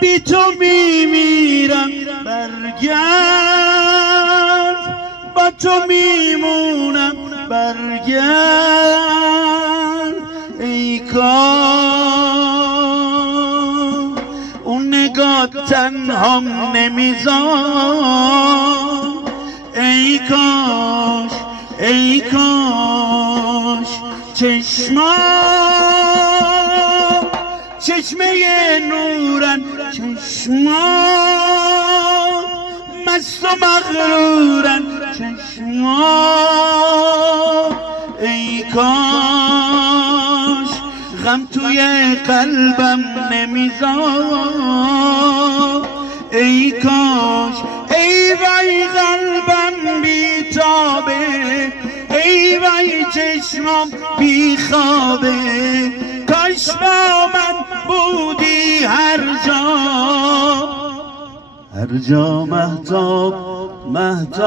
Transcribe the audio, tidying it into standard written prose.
بی تو میمیرم برگرد، با تو میمونم برگرد. ای کاش اون نگاه تنهام نمیذار، ای کاش ای کاش چشمه نورن، چشما مست و مغرورن، چشما ای کاش غم توی قلبم نمیذار، ای کاش ای وای قلبم بیتابه، ای وای چشمم بیخوابه، کاش با من بودی هر جا مهتاب مهتابه.